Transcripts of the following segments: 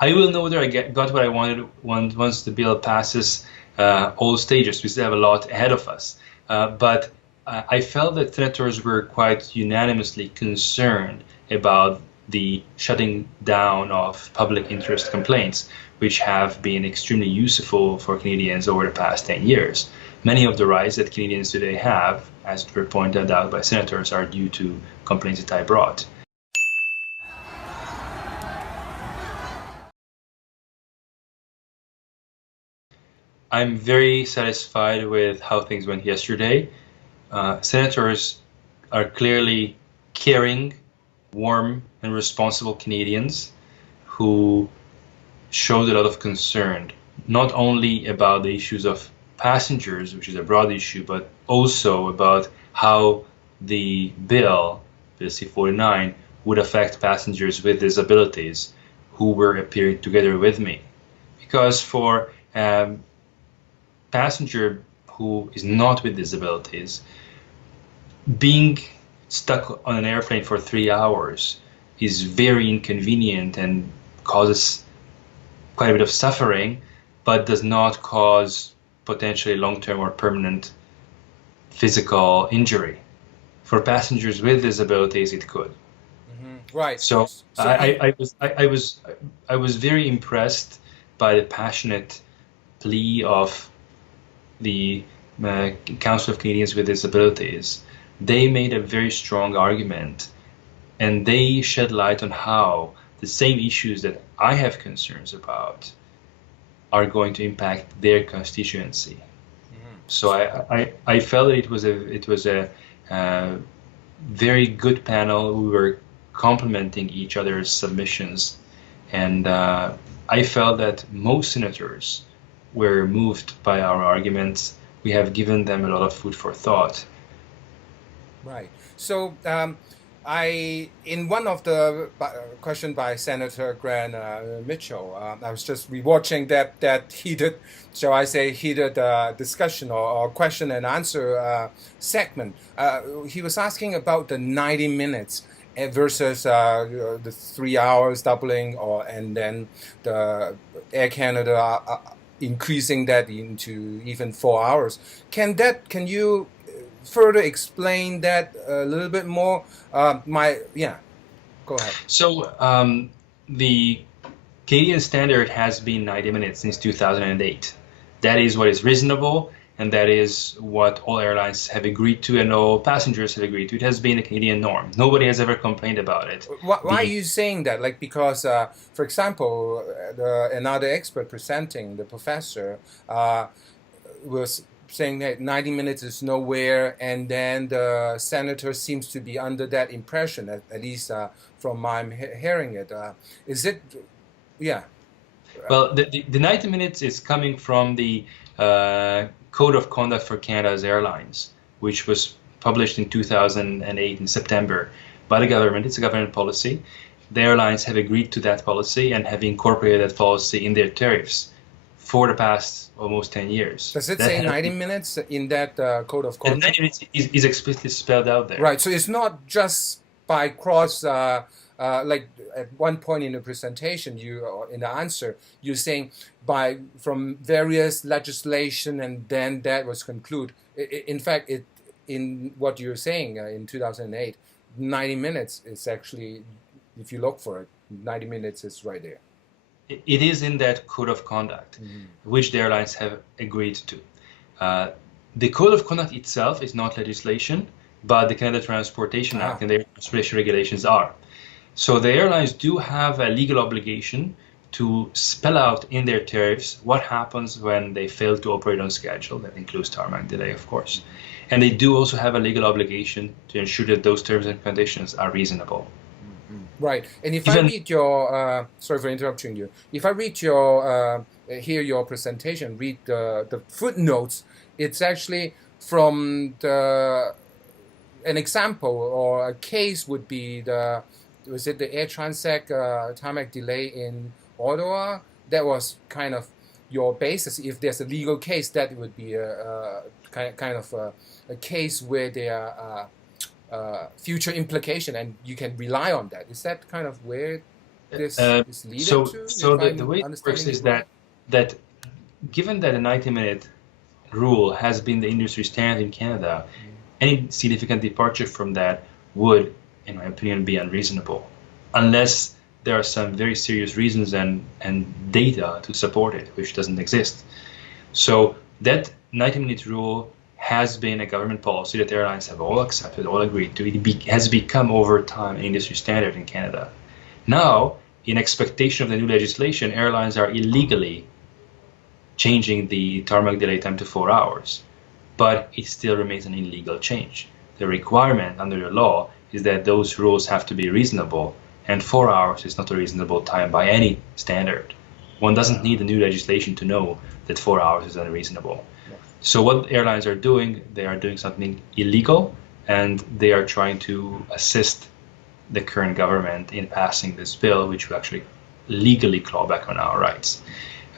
I will know whether got what I wanted once the bill passes all stages. We still have a lot ahead of us. But I felt that senators were quite unanimously concerned about the shutting down of public interest complaints, which have been extremely useful for Canadians over the past 10 years. Many of the rights that Canadians today have, as were pointed out by senators, are due to complaints that I brought. I'm very satisfied with how things went yesterday. Senators are clearly caring, warm, and responsible Canadians who showed a lot of concern, not only about the issues of passengers, which is a broad issue, but also about how the Bill C-49, would affect passengers with disabilities who were appearing together with me. Because for passenger who is not with disabilities, being stuck on an airplane for 3 hours is very inconvenient and causes quite a bit of suffering, but does not cause potentially long-term or permanent physical injury. For passengers with disabilities, it could. Right. So So in I was very impressed by the passionate plea of the Council of Canadians with Disabilities. They made a very strong argument, and they shed light on how the same issues that I have concerns about are going to impact their constituency. So I felt that it was a very good panel. We were complementing each other's submissions, and I felt that most senators were moved by our arguments. We have given them a lot of food for thought. Right. So I, in one of the question by Senator Grant Mitchell, I was just rewatching that heated, shall I say, heated discussion or question and answer segment. He was asking about the 90 minutes versus the 3 hours doubling, and then the Air Canada increasing that into even 4 hours. Can you further explain that a little bit more? Go ahead. So the Canadian standard has been 90 minutes since 2008. That is what is reasonable, and that is what all airlines have agreed to, and all passengers have agreed to. It has been a Canadian norm. Nobody has ever complained about it. Why are The you saying that? Like because, for example, another expert presenting, the professor, was saying that 90 minutes is nowhere, and then the senator seems to be under that impression, at least from my hearing it. Is it? Yeah. Well, the 90 minutes is coming from the Code of Conduct for Canada's Airlines, which was published in 2008 in September by the government. It's a government policy. The airlines have agreed to that policy and have incorporated that policy in their tariffs for the past almost 10 years. Does it That say has 90 been, minutes in that code of and 90 conduct? minutes is explicitly spelled out there. Right. So it's not just by cross, like at one point in the presentation, you or in the answer, you're saying by from various legislation, and then that was conclude. In fact, it in what you're saying in 2008, 90 minutes is actually, if you look for it, 90 minutes is right there. It is in that code of conduct, which the airlines have agreed to. Uh, the code of conduct itself is not legislation, but the Canada Transportation Ah, Act and the transportation regulations are. So the airlines do have a legal obligation to spell out in their tariffs what happens when they fail to operate on schedule. That includes tarmac delay, of course. And they do also have a legal obligation to ensure that those terms and conditions are reasonable. right. And if I Even read your, sorry for interrupting you. If I read your, hear your presentation, read the footnotes, it's actually from an example or a case would be was it the Air Transect tarmac delay in Ottawa? That was kind of your basis. If there's a legal case, that would be a kind of a case where there are future implication, and you can rely on that. Is that kind of where? this is leaded So, to, so if the I'm way it works understanding it is right? that given that a 90-minute rule has been the industry standard in Canada, any significant departure from that would, in my opinion, be unreasonable, unless there are some very serious reasons and data to support it, which doesn't exist. So that 90-minute rule has been a government policy that airlines have all accepted, all agreed to. It has become over time an industry standard in Canada. Now, in expectation of the new legislation, airlines are illegally changing the tarmac delay time to 4 hours, but it still remains an illegal change. The requirement under the law is that those rules have to be reasonable, and 4 hours is not a reasonable time by any standard. One doesn't need a new legislation to know that 4 hours is unreasonable. So what airlines are doing, they are doing something illegal, and they are trying to assist the current government in passing this bill, which will actually legally claw back on our rights.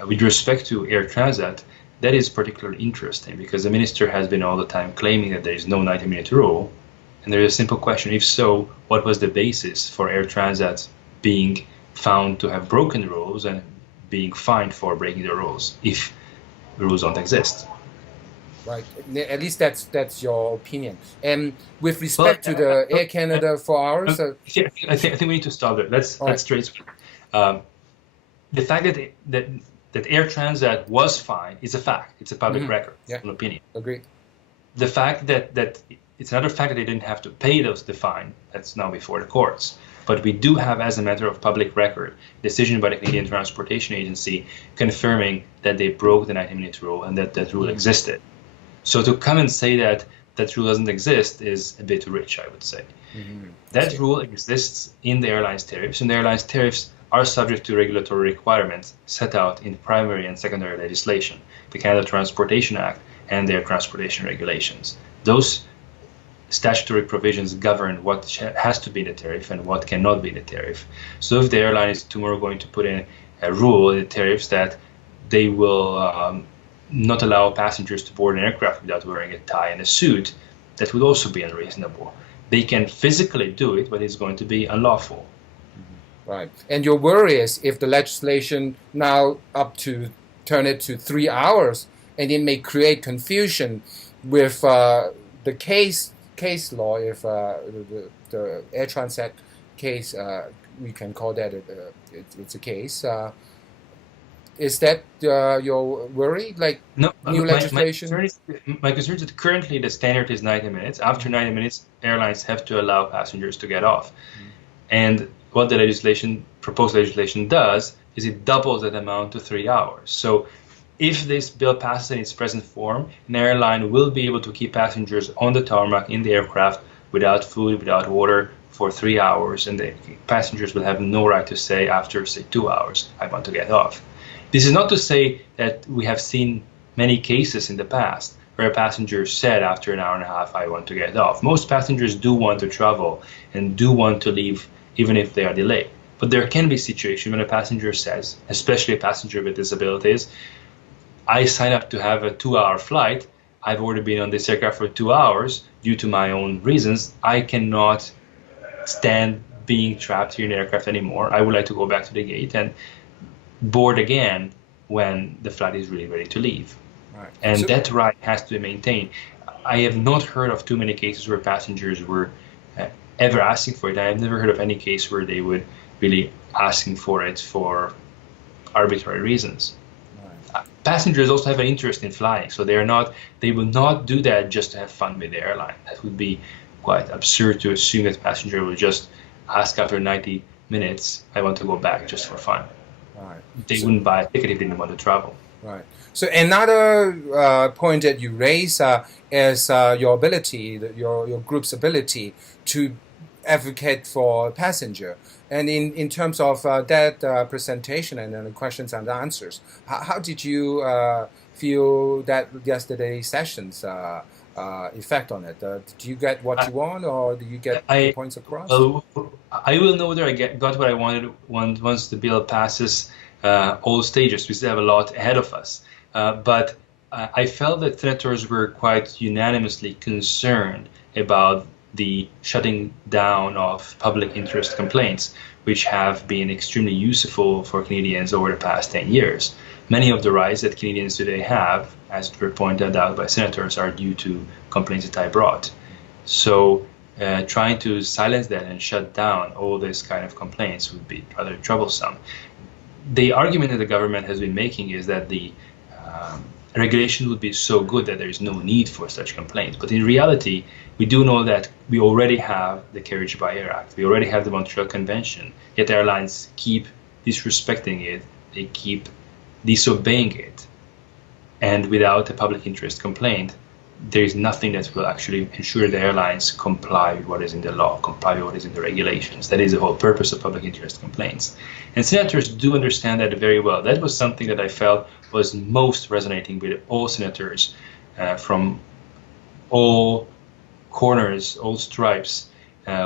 With respect to air transit, that is particularly interesting because the minister has been all the time claiming that there is no 90-minute rule. And there is a simple question, if so, what was the basis for air transit being found to have broken rules and being fined for breaking the rules if the rules don't exist? Right. At least that's your opinion. And with Well, respect to the Air Canada 4 hours, I think we need to stop there. all Let's right. trace. The fact that air transit was fine is a fact. It's a public record. It's Yeah, an opinion. agree. The fact that it's another fact that they didn't have to pay the fine. That's now before the courts. But we do have, as a matter of public record, decision by the Canadian Transportation Agency confirming that they broke the 90-minute rule and that rule existed. So to come and say that that rule doesn't exist is a bit rich, I would say. That rule exists in the airlines tariffs, and the airlines tariffs are subject to regulatory requirements set out in primary and secondary legislation, the Canada Transportation Act and their transportation regulations. Those statutory provisions govern what has to be in the tariff and what cannot be in the tariff. So if the airline is tomorrow going to put in a rule in the tariffs that they will not allow passengers to board an aircraft without wearing a tie and a suit, that would also be unreasonable. They can physically do it, but it's going to be unlawful. Right. And your worry is if the legislation now turn it to 3 hours, and it may create confusion with the case law. If the air transit case, we can call that it's a case. Is that your worry? Like No, new legislation? my concern is that currently the standard is 90 minutes. After 90 minutes, airlines have to allow passengers to get off. And what the proposed legislation does is it doubles that amount to 3 hours. So if this bill passes in its present form, an airline will be able to keep passengers on the tarmac in the aircraft without food, without water for 3 hours, and the passengers will have no right to say after, say, 2 hours, I want to get off. This is not to say that we have seen many cases in the past where a passenger said after an hour and a half, I want to get off. Most passengers do want to travel and do want to leave even if they are delayed. But there can be situations when a passenger says, especially a passenger with disabilities, I signed up to have a 2-hour flight. I've already been on this aircraft for 2 hours due to my own reasons. I cannot stand being trapped here in the aircraft anymore. I would like to go back to the gate and board again when the flight is really ready to leave. Right. And So- that right has to be maintained. I have not heard of too many cases where passengers were ever asking for it. I have never heard of any case where they would really asking for it for arbitrary reasons. Passengers also have an interest in flying, so they will not do that just to have fun with the airline. That would be quite absurd to assume that passenger will just ask after 90 minutes, I want to go back just for fun. Right. They wouldn't buy a ticket if they didn't want to travel. Right. So another point that you raise is your ability, your group's ability to advocate for passenger. And in terms of that presentation and then the questions and the answers, how did you feel that yesterday's sessions effect on it? Did you get what you want, or did you get the points across? I will know whether I got what I wanted once the bill passes all stages. We still have a lot ahead of us. But I felt that senators were quite unanimously concerned about the shutting down of public interest complaints, which have been extremely useful for Canadians over the past 10 years. Many of the rights that Canadians today have, as were pointed out by senators, are due to complaints that I brought. So trying to silence that and shut down all this kind of complaints would be rather troublesome. The argument that the government has been making is that the regulation would be so good that there is no need for such complaints. But in reality, we do know that we already have the Carriage by Air Act. We already have the Montreal Convention, yet airlines keep disrespecting it. They keep disobeying it. And without a public interest complaint, there is nothing that will actually ensure the airlines comply with what is in the law, comply with what is in the regulations. That is the whole purpose of public interest complaints. And senators do understand that very well. That was something that I felt was most resonating with all senators from all corners, all stripes,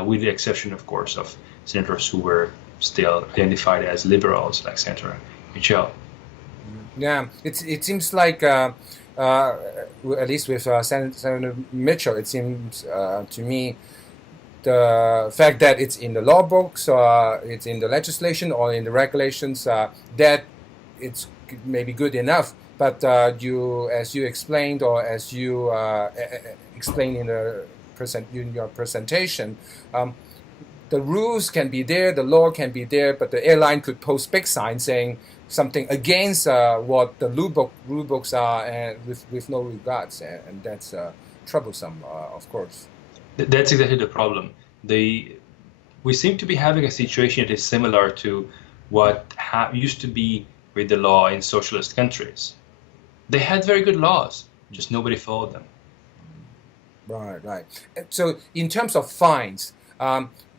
with the exception, of course, of senators who were still identified as liberals, like Senator Mitchell. Yeah, it seems like at least with Senator Mitchell, it seems to me the fact that it's in the law books, it's in the legislation or in the regulations, that it's maybe good enough. But as you explained, or as you explained in your presentation, the rules can be there, the law can be there, but the airline could post big signs saying something against what the rule books are, and with no regards, and that's troublesome, of course. That's exactly the problem. We seem to be having a situation that is similar to what used to be with the law in socialist countries. They had very good laws, just nobody followed them. Right. So in terms of fines,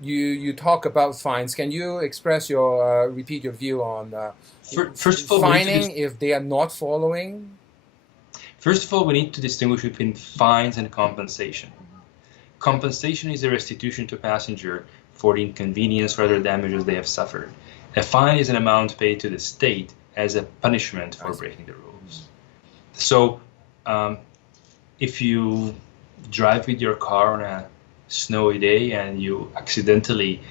you talk about fines. Can you repeat your view on first of all, fining if they are not following? First of all, we need to distinguish between fines and compensation. Compensation is a restitution to passenger for the inconvenience or other damages they have suffered. A fine is an amount paid to the state as a punishment for breaking the rules. So if you drive with your car on a snowy day and you accidentally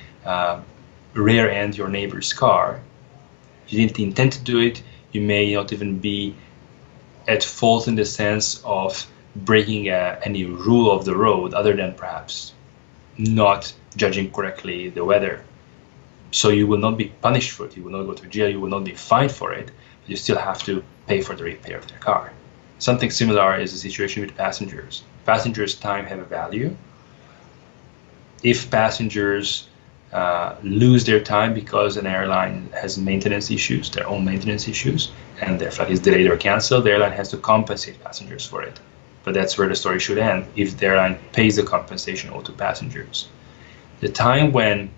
rear end your neighbor's car, you didn't intend to do it, you may not even be at fault in the sense of breaking any rule of the road, other than perhaps not judging correctly the weather. So you will not be punished for it, you will not go to jail, you will not be fined for it, but you still have to pay for the repair of their car. Something similar is the situation with passengers. Passengers' time have a value. If passengers lose their time because an airline has maintenance issues, their own maintenance issues, and their flight is delayed or canceled, the airline has to compensate passengers for it. But that's where the story should end, if the airline pays the compensation owed to passengers. The time when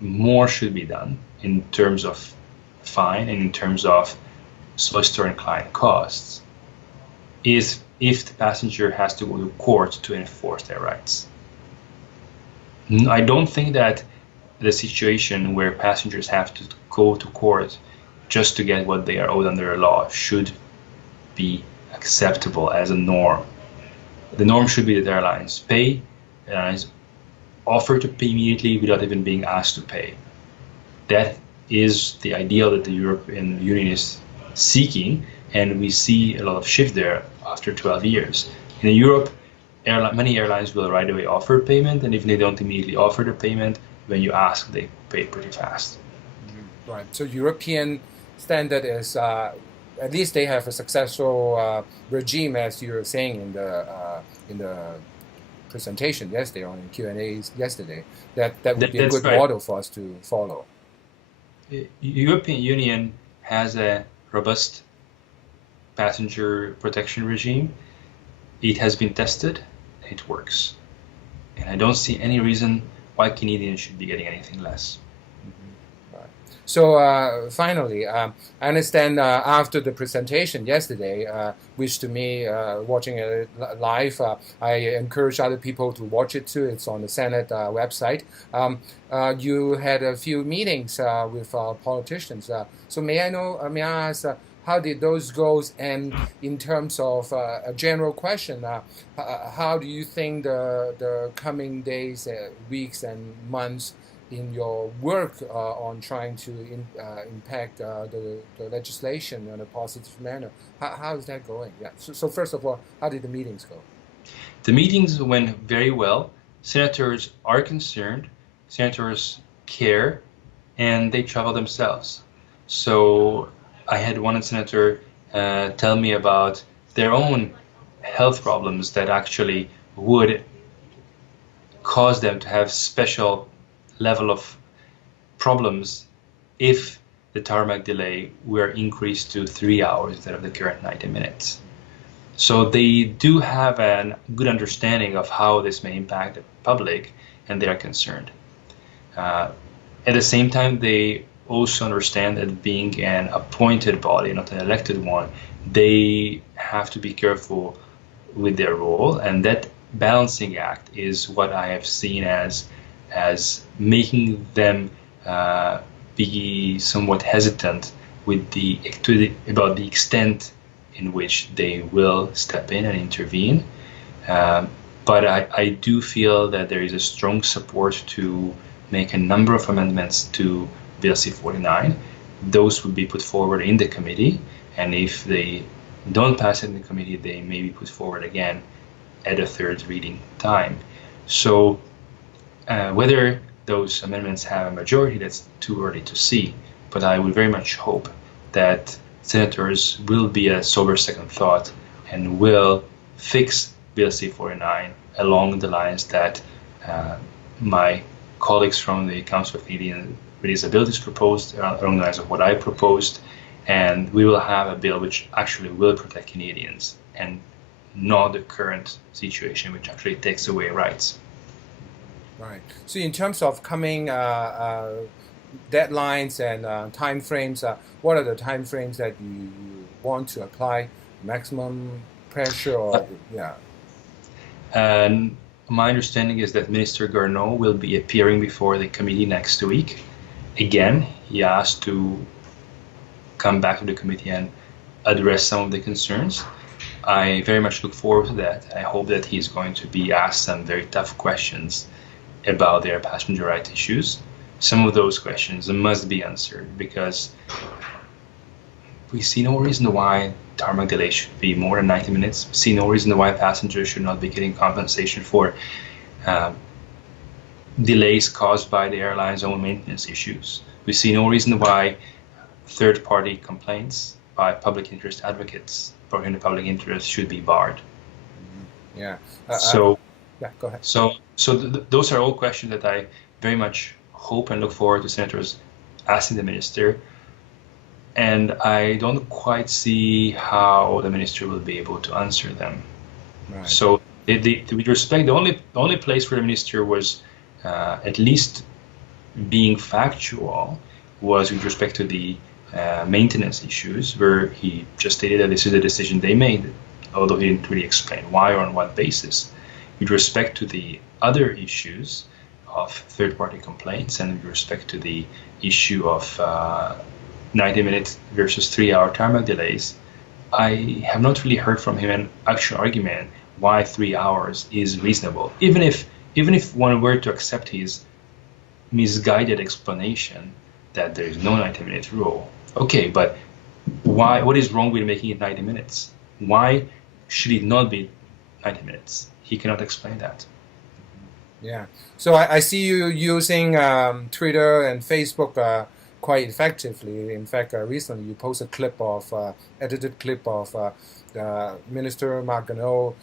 more should be done in terms of fine and in terms of solicitor and client costs is if the passenger has to go to court to enforce their rights. I don't think that the situation where passengers have to go to court just to get what they are owed under the law should be acceptable as a norm. The norm should be that airlines pay, airlines offer to pay immediately without even being asked to pay. That is the ideal that the European Union is seeking, and we see a lot of shift there after 12 years. In Europe, many airlines will right away offer payment, and if they don't immediately offer the payment, when you ask, they pay pretty fast. Right. So European standard is at least they have a successful regime, as you were saying in the presentation yesterday, on Q&As yesterday. That would be a good model for us to follow. The European Union has a robust passenger protection regime. It has been tested, and it works. And I don't see any reason why Canadians should be getting anything less. Right. So finally, I understand after the presentation yesterday, which to me, watching it live, I encourage other people to watch it too. It's on the Senate website. You had a few meetings with politicians. So may I ask, how did those go? And in terms of a general question, how do you think the coming days, weeks, and months in your work on trying to impact the legislation in a positive manner. How is that going? Yeah. So first of all, how did the meetings go? The meetings went very well. Senators are concerned, senators care, and they travel themselves. So I had one senator tell me about their own health problems that actually would cause them to have special level of problems if the tarmac delay were increased to 3 hours instead of the current 90 minutes. So they do have a good understanding of how this may impact the public, and they are concerned. At the same time, they also understand that being an appointed body, not an elected one, they have to be careful with their role, and that balancing act is what I have seen as making them be somewhat hesitant about the extent in which they will step in and intervene. But I do feel that there is a strong support to make a number of amendments to Bill C-49. Those would be put forward in the committee, and if they don't pass it in the committee, they may be put forward again at a third reading time. So whether those amendments have a majority, that's too early to see, but I would very much hope that senators will be a sober second thought and will fix Bill C-49 along the lines that my colleagues from the Council of Canadian with Disabilities proposed, along the lines of what I proposed, and we will have a bill which actually will protect Canadians and not the current situation which actually takes away rights. Right. So in terms of coming deadlines and time frames, what are the time frames that you want to apply? Maximum pressure or yeah? And my understanding is that Minister Garneau will be appearing before the committee next week. Again, he asked to come back to the committee and address some of the concerns. I very much look forward to that. I hope that he's going to be asked some very tough questions about their passenger rights issues. Some of those questions must be answered because we see no reason why tarmac delay should be more than 90 minutes. We see no reason why passengers should not be getting compensation for delays caused by the airline's own maintenance issues. We see no reason why third-party complaints by public interest advocates for the public interest should be barred. Yeah. Yeah, go ahead. Those are all questions that I very much hope and look forward to senators asking the minister, and I don't quite see how the minister will be able to answer them. Right. So, with respect, the only place where the minister was at least being factual was with respect to the maintenance issues, where he just stated that this is a decision they made, although he didn't really explain why or on what basis. With respect to the other issues of third-party complaints and with respect to the issue of 90-minute versus 3-hour tarmac delays, I have not really heard from him an actual argument why 3 hours is reasonable. Even if one were to accept his misguided explanation that there is no 90-minute rule, okay, but why? What is wrong with making it 90 minutes? Why should it not be 90 minutes? He cannot explain that. Yeah. So I see you using Twitter and Facebook quite effectively. In fact, recently you posted a clip of edited clip of Minister Mark Garneau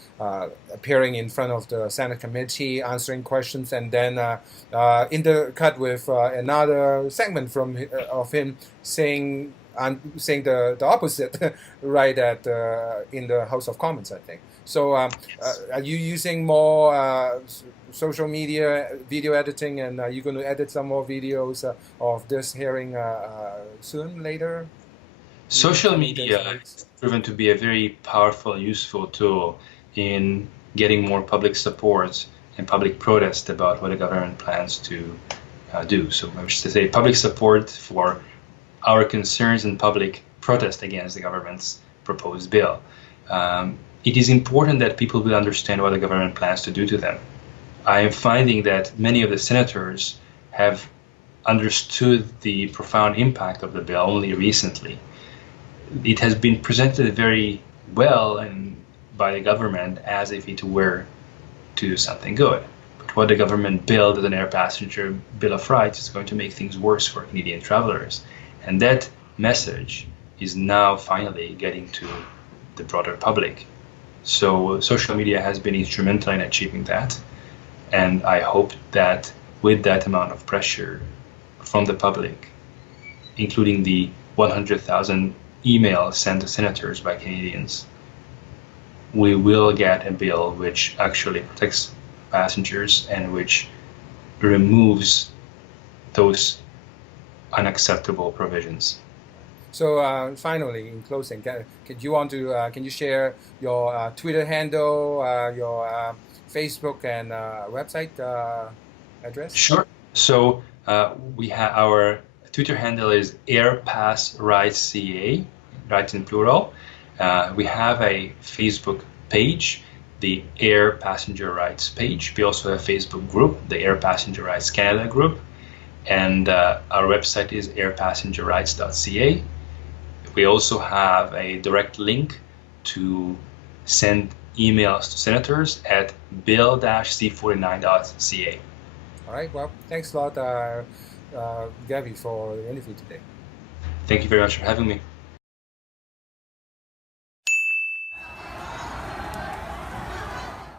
appearing in front of the Senate committee, answering questions, and then intercut with another segment of him saying the opposite right at in the House of Commons, I think. So are you using more social media video editing, and are you going to edit some more videos of this hearing soon, later? Social media has proven to be a very powerful and useful tool in getting more public support and public protest about what the government plans to do. So I wish to say public support for our concerns and public protest against the government's proposed bill. It is important that people will understand what the government plans to do to them. I am finding that many of the senators have understood the profound impact of the bill only recently. It has been presented very well and by the government as if it were to do something good. But what the government billed as an air passenger bill of rights is going to make things worse for Canadian travelers. And that message is now finally getting to the broader public. So social media has been instrumental in achieving that. And I hope that with that amount of pressure from the public, including the 100,000 emails sent to senators by Canadians, we will get a bill which actually protects passengers and which removes those unacceptable provisions. So finally, in closing, can you share your Twitter handle, your Facebook and website address? Sure. So we have our Twitter handle is AirPassRightsCA, right in plural. We have a Facebook page, the Air Passenger Rights page. We also have a Facebook group, the Air Passenger Rights Canada group, and our website is airpassengerrights.ca. We also have a direct link to send emails to senators at bill-c49.ca. All right. Well, thanks a lot, Gabby, for the interview today. Thank you very much for having me.